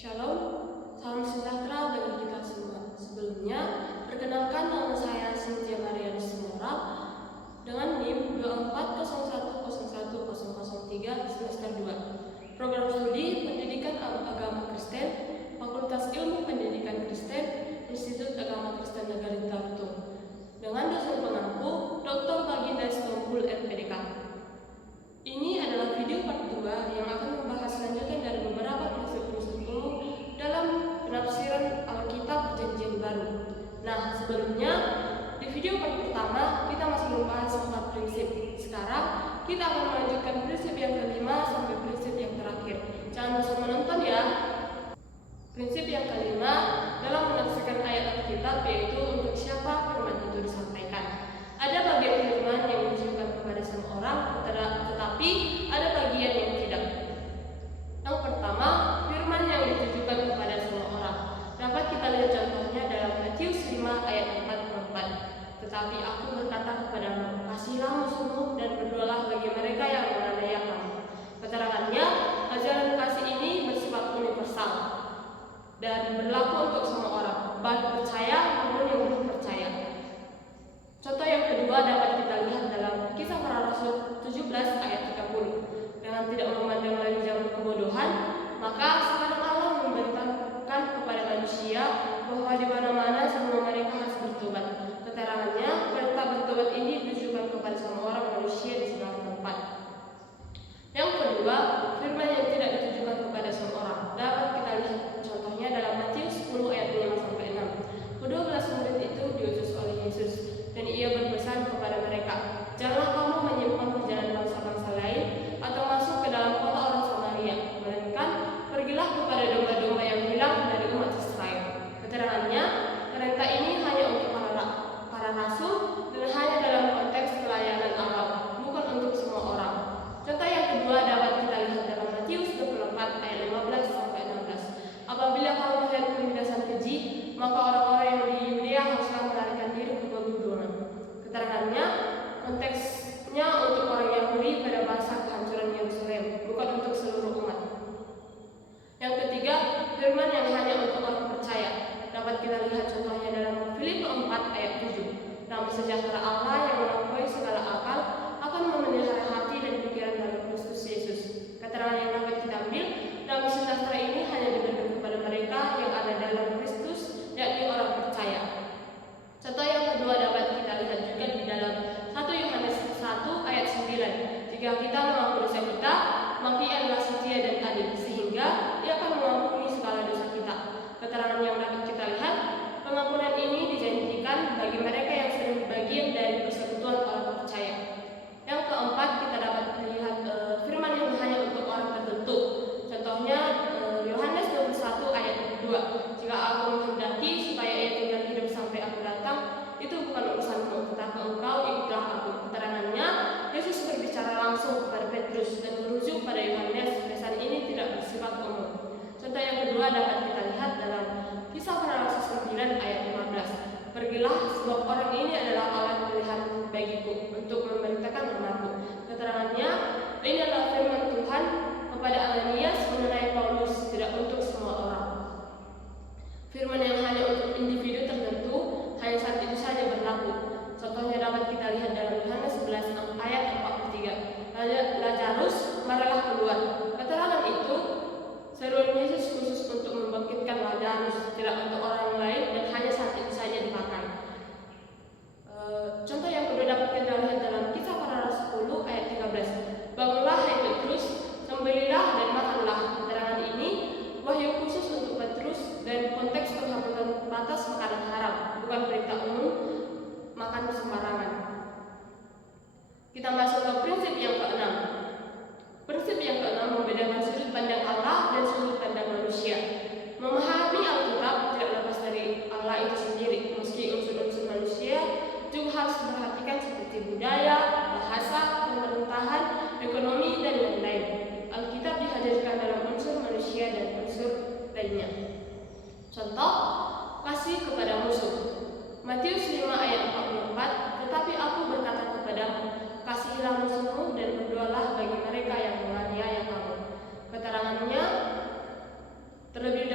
Shalom, salam sejahtera bagi kita semua. Sebelumnya, perkenalkan nama saya Cynthia Marianus Semora dengan NIM 24010103 semester 2. Program studi Pendidikan Agama Kristen, Fakultas Ilmu Pendidikan Kristen, Institut Agama Kristen Negari Tarutung. Dengan dosen pengampu Dr. Baginda Istompul MPDK. Ini adalah video part 2 yang akan membahas lanjutan dari beberapa prinsip-prinsip umum dalam penafsiran Alkitab Perjanjian Baru. Nah, sebelumnya di video part pertama kita masih membahas 4 prinsip. Sekarang kita akan melanjutkan prinsip yang kelima sampai prinsip yang terakhir. Jangan bosan menonton ya. Prinsip yang kelima dalam menafsirkan ayat Alkitab yaitu untuk siapa firman itu disampaikan. Ada bagian firman yang ditujukan kepada semua orang, tetapi ada bagian yang tidak. Yang pertama, firman yang ditujukan kepada semua orang. Dapat kita lihat contohnya dalam Matius 5 ayat 44. Tetapi aku berkata kepadamu, kasihilah musuhmu dan berdoalah bagi mereka yang menganiaya kamu. Keterangannya, ajaran kasih ini bersifat universal dan berlaku untuk semua orang, baik percaya maupun yang belum percaya. Contoh yang kedua dapat kita lihat dalam Kisah Para Rasul 17 ayat 30. Dengan tidak memandang lagi zaman kebodohan, maka sekarang Allah memerintahkan kepada manusia bahwa di mana-mana semua mereka harus bertobat. Keterangannya, perintah bertobat ini ditujukan kepada semua orang manusia di segala tempat. Yang kedua, firman yang tidak ditujukan kepada semua orang. Dapat kita lihat contohnya dalam Matius 10 ayat 5-6. Kedua-belas murid itu diutus oleh Yesus, dan ia berpesan kepada mereka, janganlah kamu menyimpan perjalanan bangsa-bangsa lain atau masuk ke dalam kota orang Samaria, melainkan pergilah kepada domba-domba yang hilang dari umat Israel. Keterangannya, perintah ini hanya untuk para rasul dan hanya dalam konteks pelayanan Allah, bukan untuk semua orang. Contoh yang kedua dapat kita lihat dalam Matius 24 ayat 15-16. Apabila kamu melihat penindasan keji, maka orang-orang yang di Yudea haruslah melarikan diri ke pegunungan. Keterangannya, konteksnya untuk orang Yahudi pada masa kehancuran Yerusalem, bukan untuk seluruh umat. Yang ketiga, firman yang hanya untuk orang percaya. Dapat kita lihat contohnya dalam Filipi 4 ayat 7. Namun sejahtera Allah yang melampaui segala akal akan memelihara hati dan pikiran dalam Kristus Yesus. Keterangan yang dapat kita ambil, dalam sejahtera ini hanya diberikan kepada mereka yang ada dalam Kristus, yakni orang percaya. Contoh yang kedua dapat kita lihat juga di dalam 1 Yohanes 1 ayat 9. Jika kita mengaku dosa kita, maka ia adalah setia dan adil, sehingga ia akan mengampuni segala dosa kita. Keterangan yang dapat kita lihat, pengampunan ini dijanjikan bagi mereka yang sudah bagian dari persekutuan orang percaya. Yang keempat, kita dapat melihat firman yang hanya untuk orang tertentu. Contohnya Yohanes 21 ayat 2. Jika aku menghendaki supaya ia tinggal hidup sampai aku datang, itu bukan urusanmu, tetapi engkau ikutlah aku. Keterangannya, Yesus berbicara langsung kepada Petrus dan merujuk pada Yohanes. Pesan ini tidak bersifat umum. Contoh yang kedua dapat kita lihat dalam Kisah Para Rasul 9 ayat 15. Pergilah, sebab orang ini adalah alat pilihan bagiku untuk memerintahkan namaku. Keterangannya, ini adalah firman Tuhan kepada Ananias mengenai Paulus, tidak untuk semua orang. Firman yang hanya untuk individu tertentu hanya saat itu saja berlaku. Contohnya dapat kita lihat dalam Yohanes 11 ayat 43. Lazarus, marilah keluar. Keterangan itu seruan Yesus khusus untuk membangkitkan Lazarus, tidak untuk orang lain dan hanya saat itu saja dipakai. Contoh yang kedua dapat kita lihat dalam Kisah Para Rasul 10 ayat 13. Bangunlah hai Petrus, sembelihlah dan makanlah. Keterangan ini wahyu khusus untuk Petrus dan konteks penghapusan batas makanan haram, bukan perintah umum makan sembarangan. Kita masuk ke prinsip yang keenam. Prinsip yang keenam membedakan sudut pandang Allah dan sudut pandang manusia. Memahami Alkitab tidak lepas dari Allah itu sendiri, meski unsur-unsur manusia juga harus diperhatikan seperti budaya, bahasa, pemerintahan, ekonomi, dan lain-lain. Alkitab dihadirkan dalam unsur manusia dan unsur lainnya. Contoh, kasih kepada musuh. Matius 5 ayat 44, tetapi aku berkata kepadamu, kasihilah musuhmu dan berdoalah bagi mereka yang menganiaya kamu. Keterangannya, terlebih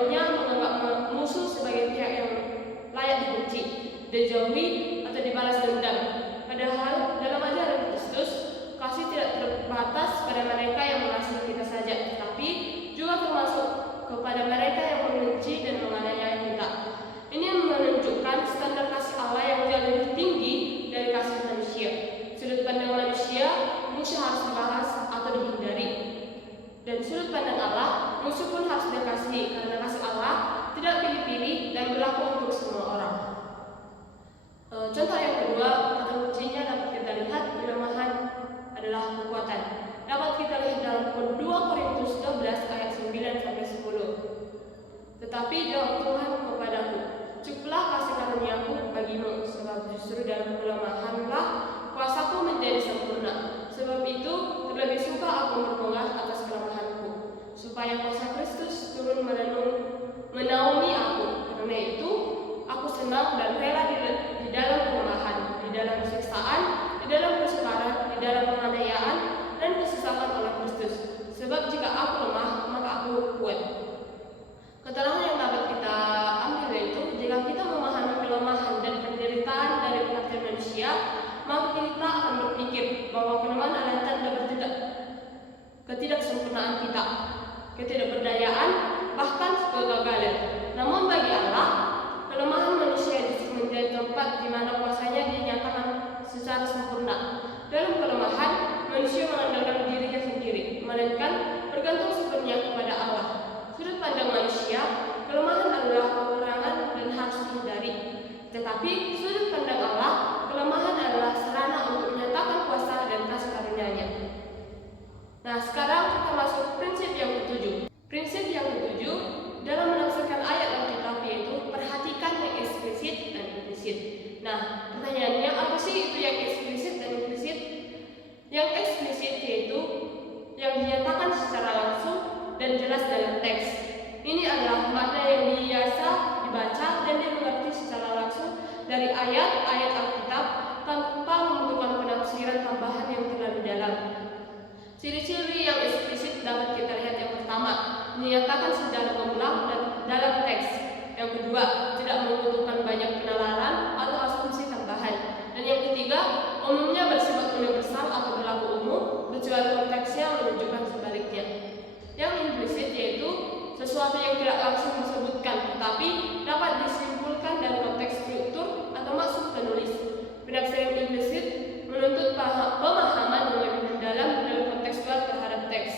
seluruhnya menganggap musuh sebagai pihak yang layak dibenci, dijauhi atau dibalas dendam. Padahal dalam ajaran Kristus, kasih tidak terbatas pada mereka yang mengasihi kita saja, tetapi juga termasuk kepada mereka yang membenci dan menganiaya kita. Ini menunjukkan standar kasih Allah yang jauh lebih tinggi dari kasih manusia. Sudut pandang manusia, musuh harus dibahas atau dihindari. Dan sudut pandang Allah, musuh pun harus dikasihi, karena kasih Allah tidak pilih-pilih dan berlaku untuk semua orang. Contoh yang kedua, kata kuncinya dapat kita lihat, kelemahan adalah kekuatan. Dapat kita lihat dalam 2 Korintus 12 ayat 9-10. Tetapi jawab Tuhan kepadaku, cukuplah kasih karuniaku bagimu, sebab justru dalam kelemahanlah kuasaku menjadi sempurna. Sebab itu terlebih suka aku bermegah atas kelemahanku, supaya kuasa Kristus turun menaungi aku. Karena itu aku senang dan rela di dalam kelemahan, di dalam siksaan, di dalam kesukaran, di dalam penganiayaan dan kesesakan oleh Kristus. Sebab jika aku lemah, maka aku kuat. Keterangan yang dapat kita ambil yaitu, jika kita memahami kelemahan dan penderitaan dari pengertian manusia, maka kita akan berpikir bahwa kelemahan adalah tanda ketidaksempurnaan kita, ketidakberdayaan, bahkan kegagalan. Namun bagi Allah, kelemahan manusia menjadi tempat di mana kuasanya dinyatakan secara sempurna. Dalam kelemahan, manusia mengandalkan dirinya sendiri, melainkan bergantung sepenuhnya kepada Allah. Sudut pandang manusia, kelemahan adalah kekurangan dan harus dihindari. Tetapi sudut pandang Allah, kelemahan adalah sarana untuk menyatakan kuasa dan kasih karunia-Nya. Nah, sekarang kita masuk prinsip yang ketujuh. Prinsip yang ketujuh dalam menafsirkan ayat Alkitab yaitu perhatikan yang eksplisit dan implisit. Nah, pertanyaannya apa sih itu yang eksplisit dan implisit? Yang eksplisit yaitu yang dinyatakan secara langsung dan jelas dalam teks. Ini adalah makna yang biasa dibaca dan dimengerti secara langsung dari ayat-ayat Alkitab tanpa membutuhkan penafsiran tambahan yang terlalu dalam. Ciri-ciri yang eksplisit dapat kita lihat. Yang pertama, dinyatakan secara gamblang dan dalam teks. Yang kedua, tidak membutuhkan banyak penalaran atau asumsi tambahan. Dan yang ketiga, umumnya bersifat universal atau berlaku umum, kecuali konteksnya menunjukkan sebaliknya. Yang implisit yaitu sesuatu yang tidak langsung disebutkan, tetapi dapat disimpulkan dari konteks struktur atau maksud penulis. Penafsiran implisit menuntut pemahaman yang lebih mendalam dalam kontekstual terhadap teks.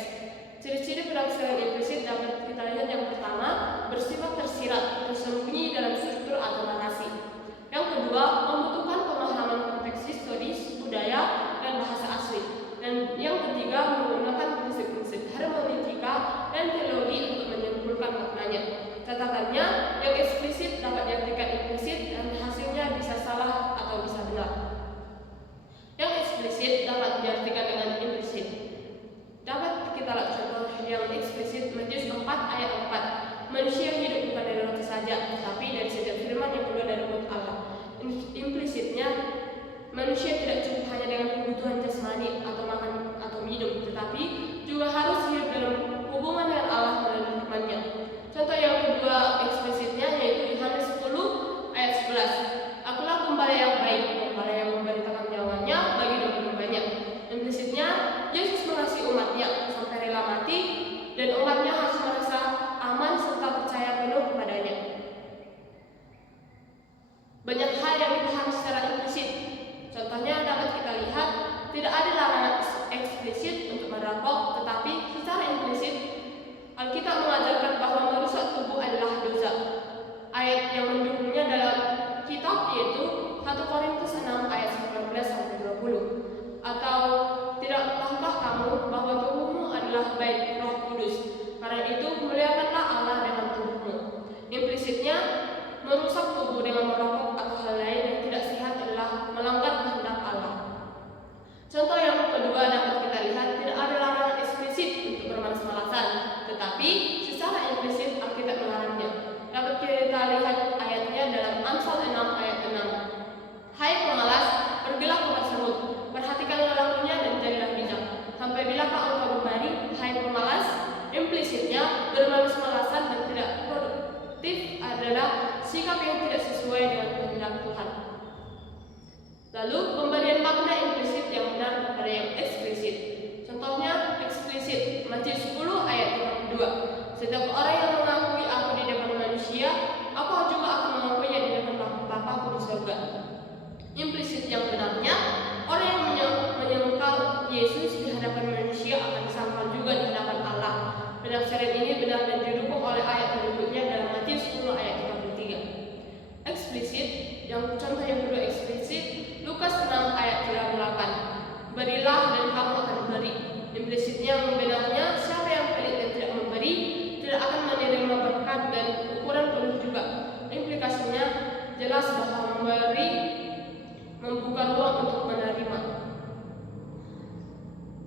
Ciri-ciri penafsiran implisit dapat kita lihat. Yang pertama, bersifat tersirat, tersembunyi dalam struktur atau narasi. Yang kedua, membutuhkan pemahaman konteks historis, budaya, dan bahasa asli. Dan yang ketiga, menggunakan prinsip-prinsip hermeneutika dan teologi untuk menyimpulkan maknanya. Catatannya, yang eksplisit dapat diartikan implisit dan hasilnya bisa salah atau bisa benar. Yang eksplisit dapat diartikan dengan implisit. Dapat kita lihat contoh yang eksplisit, Matius 4 ayat 4. Manusia hidup bukan dari roti saja, tetapi dari setiap firman yang keluar dari mulut Allah. Implisitnya, manusia tidak cukup hanya dengan kebutuhan jasmani atau makan atau minum, tetapi juga harus hidup dalam hubungan dengan Allah melalui firman-Nya. Contoh yang kedua eksplisitnya yaitu Yohanes 10 ayat 11. Akulah gembala yang baik, gembala yang memberitakan nyawanya bagi domba-dombanya. Implisitnya, Yesus mengasihi umatnya sampai rela mati, dan umatnya harus merasa aman serta percaya penuh kepadanya. Banyak hal yang dipahami secara implisit. Contohnya dapat kita lihat, tidak ada larangan eksplisit untuk merampok, tetapi secara implisit Alkitab mengajarkan bahwa merusak tubuh adalah dosa. Ayat yang mendukungnya dalam kitab yaitu 1 Korintus 6 ayat 19-20. Atau tidak tahukah kamu bahwa tubuhmu adalah bait Roh Kudus? Karena itu muliakanlah Allah dengan tubuhmu. Implisitnya, merusak tubuh dengan merokok atau hal lain yang tidak sehat adalah melanggar kehendak Allah. Contoh yang kedua dapat kita lihat, tidak ada larangan eksplisit untuk bermalas-malasan, tetapi secara implisit Alkitab melarangnya. Dapat kita lihat ayatnya dalam Amsal 6 ayat 6. Hai pemalas, pergilah ke semut, perhatikanlah lakunya dan jadilah bijak. Sampai bilakah engkau berbaring, hai pemalas? Implisitnya bermalas-malasan dan tidak produktif sesuai dengan kehendak Tuhan. Lalu pemberian makna implisit yang benar kepada yang eksplisit. Contohnya eksplisit Matius 10 ayat 32. Setiap orang yang mengakui aku di depan manusia, aku juga akan mengakuinya di depan Bapa-Ku di surga. Implisit yang benarnya, orang yang menyangkal Yesus di hadapan manusia akan disangkal juga di hadapan Allah. Penafsiran ini benar dan didukung oleh ayat berikutnya dalam Matius 10 ayat 33. Eksplisit, yang contoh yang kedua eksplisit, Lukas 6 ayat 38. Berilah dan kamu akan diberi. Implisitnya membenarnya, siapa yang pelit dan tidak memberi tidak akan menerima berkat dan ukuran penuh juga. Implikasinya jelas bahwa memberi membuka ruang untuk menerima.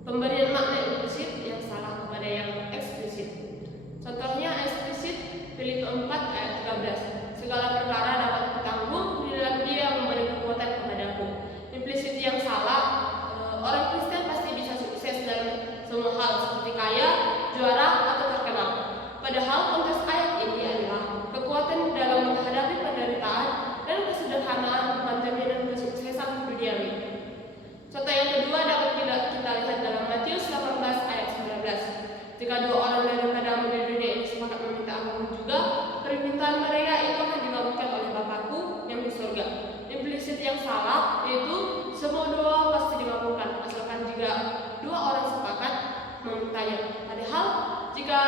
Pemberian makna implisit yang salah kepada yang eksplisit. Contohnya eksplisit Filipi 4 ayat 13. Segala perkara dapat kutanggung di dalam Dia memberi kekuatan kepadaku. Implisit yang salah, orang Kristen pasti bisa sukses dalam semua hal seperti kaya, juara, atau terkenal. Padahal konteks ayat ini adalah kekuatan dalam menghadapi penderitaan dan kesederhanaan bukan jaminan kesuksesan duniawi. Contoh yang kedua dapat kita lihat dalam Matius 18 ayat 19. Jika dua orang daripadamu di dunia ini sepakat meminta apapun juga, permintaan mereka itu akan dikabulkan oleh Bapa-Ku yang di surga. Implisit yang salah yaitu semua doa pasti dikabulkan asalkan jika dua orang sepakat memintanya. Padahal jika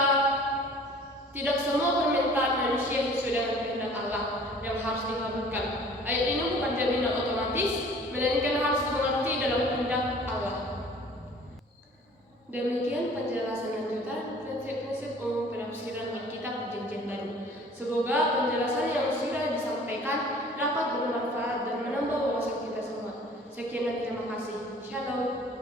tidak semua permintaan manusia sesuai dengan kehendak Allah yang harus dikabulkan. Ayat ini bukan jaminan otomatis, melainkan harus dimengerti dalam kehendak Allah. Demikian penjelasan lanjutan prinsip-prinsip umum penafsiran Alkitab Perjanjian Baru. Semoga penjelasan yang sudah disampaikan dapat bermanfaat dan menambah wawasan kita semua. Sekian dan terima kasih. Shalom.